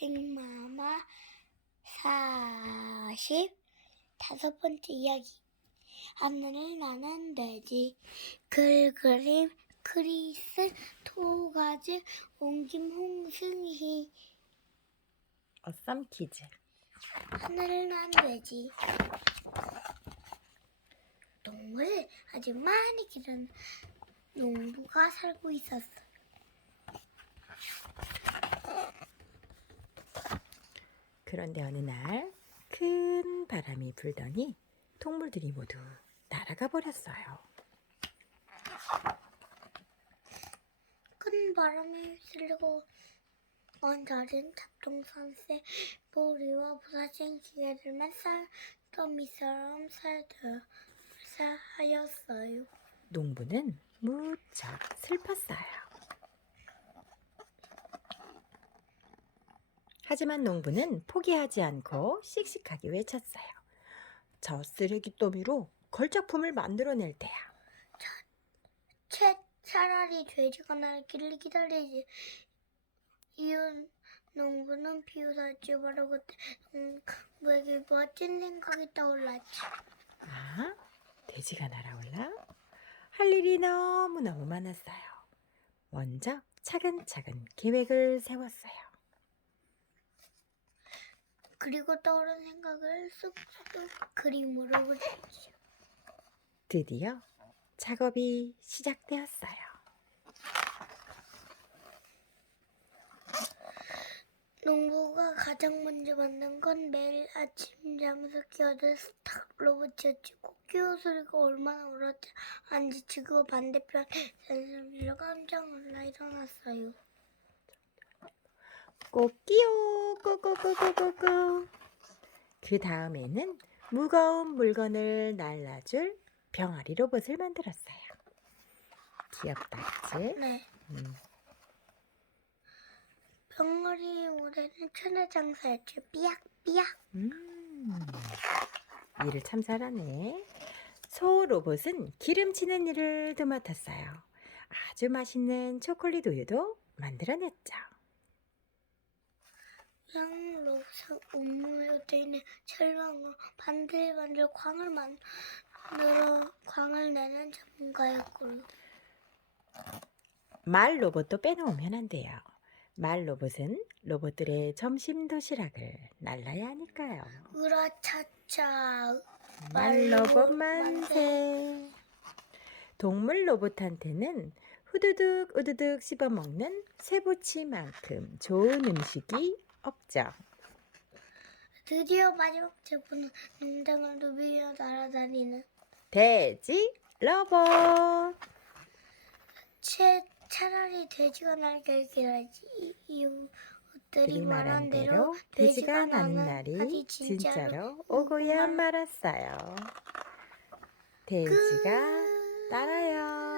생마마 40 다섯 번째 이야기 하늘을 나는 돼지 글그림 크리스 토가즈 옹김 홍승희 어썸 키즈. 하늘을 난 돼지 동물을 아주 많이 기르는 농부가 살고 있었어. 그런데 어느 날 큰 바람이 불더니 동물들이 모두 날아가 버렸어요. 큰 바람에 휩쓸리고 온 자린 잡동산새 보리와 부사진 기계들만 쌀더미처럼 살들 하였어요. 농부는 무척 슬펐어요. 하지만 농부는 포기하지 않고 씩씩하게 외쳤어요. 저 쓰레기 더미로 걸작품을 만들어낼 테야. 채 차라리 돼지가 날기를 기다리지. 이웃 농부는 비웃었지. 바로 그때 농부에게 멋진 생각이 떠올랐지. 아, 돼지가 날아올라? 할 일이 너무너무 많았어요. 먼저 차근차근 계획을 세웠어요. 그리고 떠오른 생각을 쑥쑥 그림으로 그렸지. 드디어 작업이 시작되었어요. 농부가 가장 먼저 만든 건 매일 아침 잠에서 끼어들 스탁 로봇이었지. 코끼리 소리가 얼마나 울었지. 안 지치고 반대편 센서리로 깜짝 놀라 일어났어요. 꽃기요 꼬꼬꼬꼬꼬꼬 그 다음에는 무거운 물건을 날라줄 병아리 로봇을 만들었어요. 귀엽다, 그치? 네. 음, 병아리 올해는 천하 장사였죠. 삐약삐약. 음, 일을 참 잘하네. 소 로봇은 기름치는 일을 도맡았어요. 아주 맛있는 초콜릿 우유도 만들어냈죠. 양 로봇은 온몸에 되있는 철망으로 반들반들 광을 만들어 광을 내는 전문가였고요. 말 로봇도 빼놓으면 안 돼요. 말 로봇은 로봇들의 점심 도시락을 날라야 하니까요. 으라차차 말 로봇 만세. 동물 로봇한테는 후두둑 우두둑 씹어먹는 쇠붙이만큼 좋은 음식이 없죠. 드디어 마지막 제품은 농장을 누비며 날아다니는 돼지 로봇. 채 차라리 돼지가 길어야지 이- 이웃들이 들이 말한 대로 돼지가 나는 날이 진짜로 오고야 말았어요. 돼지가 끝. 따라요.